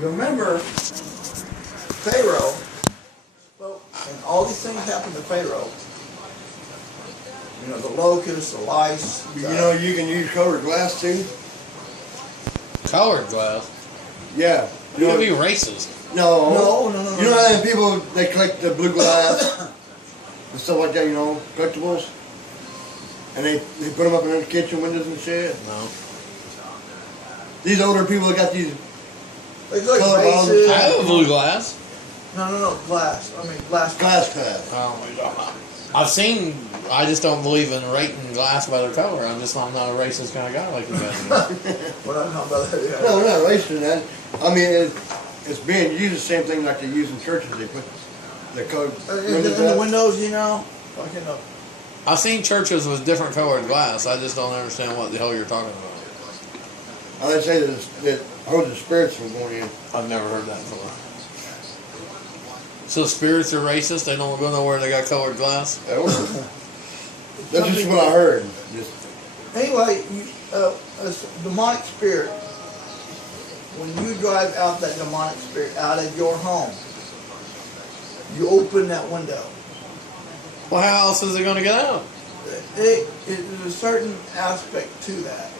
Remember, Pharaoh, well, and all these things happened to Pharaoh. You know, the locusts, the lice. You know, you can use colored glass too. Colored glass? Yeah. You would be racist. No. No. You know how people, they collect the blue glass and stuff like that, you know, collectibles? And they put them up in the kitchen windows and shit? No. These older people got these They look color bottles. vases. I have a blue glass. No, glass. I mean, glass. Glass glass. I've seen, I just don't believe in rating glass by their color. I'm not a racist kind of guy like you guys. We're not talking about that yet. No, we're not racing that. I mean, it's being used the same thing like they use in churches. They put the color In the windows, you know. Fucking up. I've seen churches with different colored glass. I just don't understand what the hell you're talking about. They say that holds the spirits from going in. I've never heard that before. So spirits are racist? They don't go nowhere they got colored glass? That's just what I heard. Anyway, a demonic spirit, when you drive out that demonic spirit out of your home, you open that window. Well, how else is it going to get out? There's a certain aspect to that.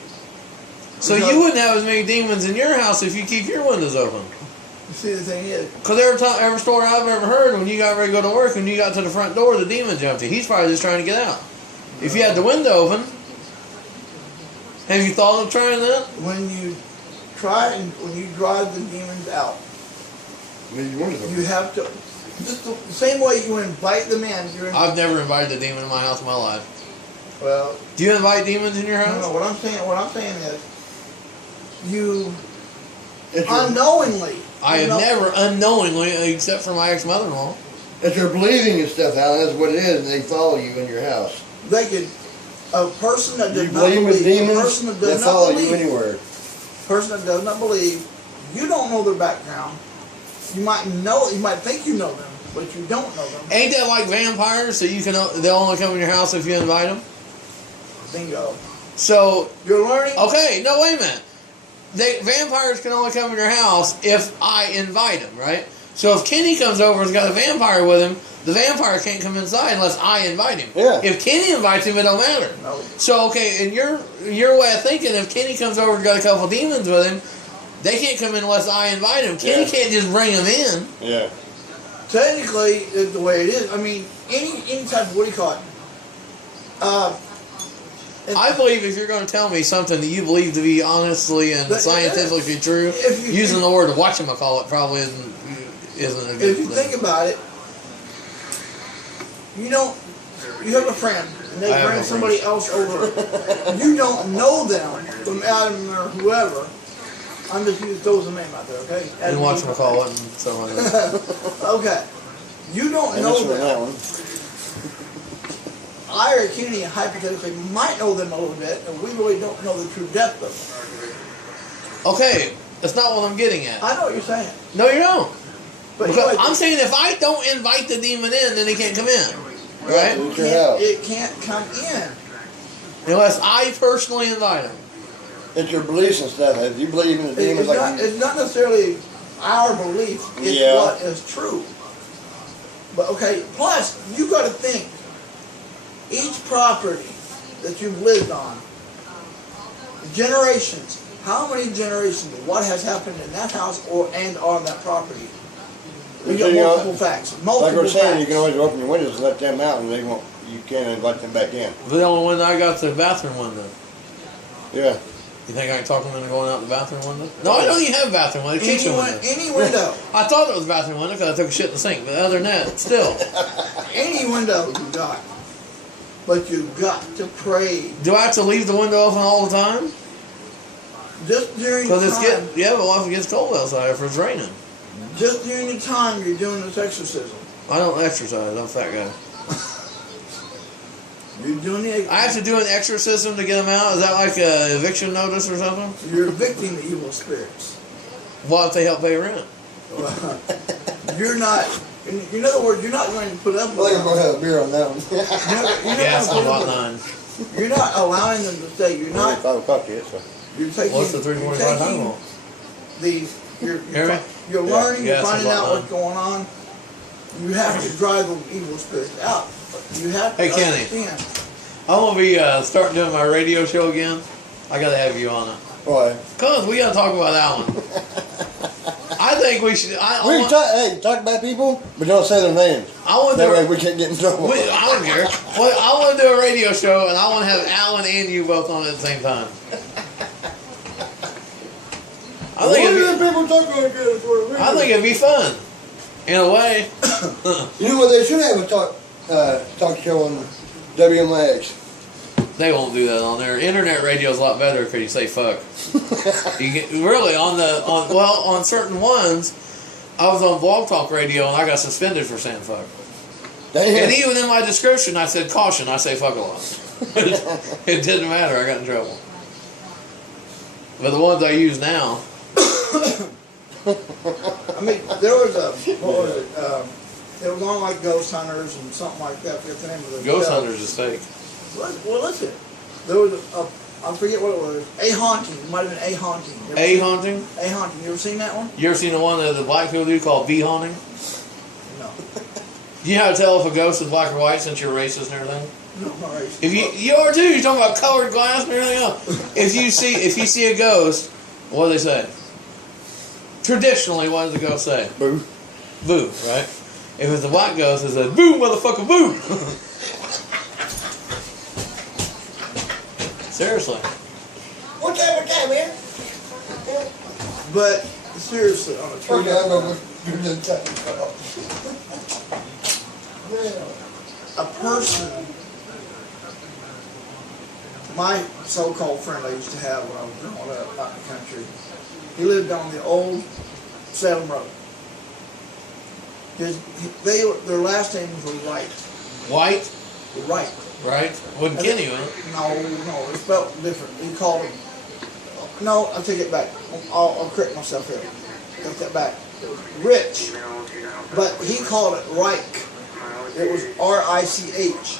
So you wouldn't have as many demons in your house if you keep your windows open. You see, the thing is, Because every story I've ever heard, when you got ready to go to work, when you got to the front door, the demon jumped you. He's probably just trying to get out. If you had the window open, have you thought of trying that? when you drive the demons out, you have to, just the same way you invite them in. I've never invited a demon in my house in my life. Well, Do you invite demons in your house? no, what I'm saying is, you unknowingly. I have never unknowingly, except for my ex-mother-in-law. If they're believing and stuff, Alan, that's what it is, and they follow you in your house. They could, a person that does You not believe in believe, demons, a person that they does not follow you believe, anywhere. person that does not believe, you don't know their background. You might think you know them, but you don't know them. Ain't that like vampires? So they'll only come in your house if you invite them. Bingo. So You're learning. okay, no, wait a minute. Vampires can only come in your house if I invite them, right? So if Kenny comes over and's got a vampire with him, the vampire can't come inside unless I invite him. Yeah. If Kenny invites him, it don't matter. No. So okay, in your way of thinking, if Kenny comes over and got a couple demons with him, they can't come in unless I invite him. Kenny can't just bring them in. Yeah. Technically, it's the way it is. I mean, any type of, what do you call it? I believe if you're going to tell me something that you believe to be honestly and scientifically true, using the word whatchamacallit probably isn't a good thing. If you think about it, you have a friend, and they bring somebody else over. You don't know them from Adam or whoever. I'm just throwing a name out there, okay? And whatchamacallit and stuff like that. Okay. You don't know them. I or Kenny hypothetically might know them a little bit, and we really don't know the true depth of them. Okay, that's not what I'm getting at. I know what you're saying. No, you don't. But I'm saying if I don't invite the demon in, then he can't come in. Right? It can't come in. Unless I personally invite him. It's your beliefs and stuff. If you believe in the demons, It's not necessarily our belief. It's what is true. But okay, plus you got to think. Each property that you've lived on, generations, how many generations, what has happened in that house or on that property? We got multiple facts. Like we're saying, you can always open your windows and let them out, and you can't invite them back in. But the only window I got the bathroom window. Yeah. You think I can talk them into going out the bathroom window? No, I don't even have a bathroom window. Kitchen window. Any window. I thought it was a bathroom window because I took a shit in the sink, but other than that, still. Any window you got. But you got to pray. Do I have to leave the window open all the time? Just during the Because time. but what if it gets cold outside if it's raining? Just during the time you're doing this exorcism. I don't exercise. I'm a fat guy. You're doing the. I have to do an exorcism to get them out? Is that like a eviction notice or something? You're evicting the evil spirits. What if they help pay rent? You're not. In other words, you're not going to put up with Well, them. you're going to have a beer on that one. Yeah, it's about 9. You're not allowing them to stay. You're not. 5 o'clock yet, so. You're taking. What's the 3:45 time? these Hear me? you're learning, Yeah, you're finding yes, out what's going on. You have to drive those evil spirits out. You have to Hey, Kenny. understand. I'm gonna be starting doing my radio show again. I gotta have you on it. Why? Cause we gotta talk about that one. I think we should. Talk about people, but don't say their names. I want That way to. we can't get in trouble. I don't care. Well, I want to do a radio show, and I want to have Alan and you both on at the same time. I think people talk like that for a reason? I think it'd be fun, in a way. You know what they should have a talk show on WMAX. They won't do that on there. Internet radio is a lot better because you say fuck. You get really on certain ones. I was on Blog Talk Radio and I got suspended for saying fuck. Damn. And even in my description, I said caution. I say fuck a lot. It didn't matter. I got in trouble. But the ones I use now. I mean, there was what was it? It was on like Ghost Hunters and something like that. I forget the name of the Ghost show. Hunters is fake. Well, listen. There was I forget what it was. A Haunting. It might have been A Haunting. You ever A seen- haunting. A Haunting. You ever seen that one? You ever seen the one that the black people do called bee haunting? No. You know how to tell if a ghost is black or white since you're racist and everything? No, not right. If you are too, you're talking about colored glass and everything else. If you see a ghost, what do they say? Traditionally, what does the ghost say? Boo. Boo, right? If it's a white ghost, it says boo, motherfucker, boo. Seriously. What's that, man? But seriously, on a true Okay, I'm going to do the a person, my so-called friend I used to have when I was growing up out in the country, he lived on the old Salem Road. Their last names were Wright. White, Wright. right? Wouldn't Kenny, would it? No, it's spelled different. He called him. No, I'll take it back. I'll correct myself here. Take that back. Rich, but he called it Reich. It was R-I-C-H.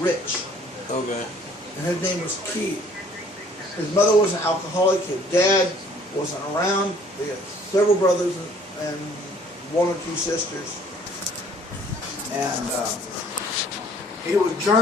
Rich. Okay. And his name was Keith. His mother was an alcoholic. His dad wasn't around. They had several brothers and one or two sisters. And he was German.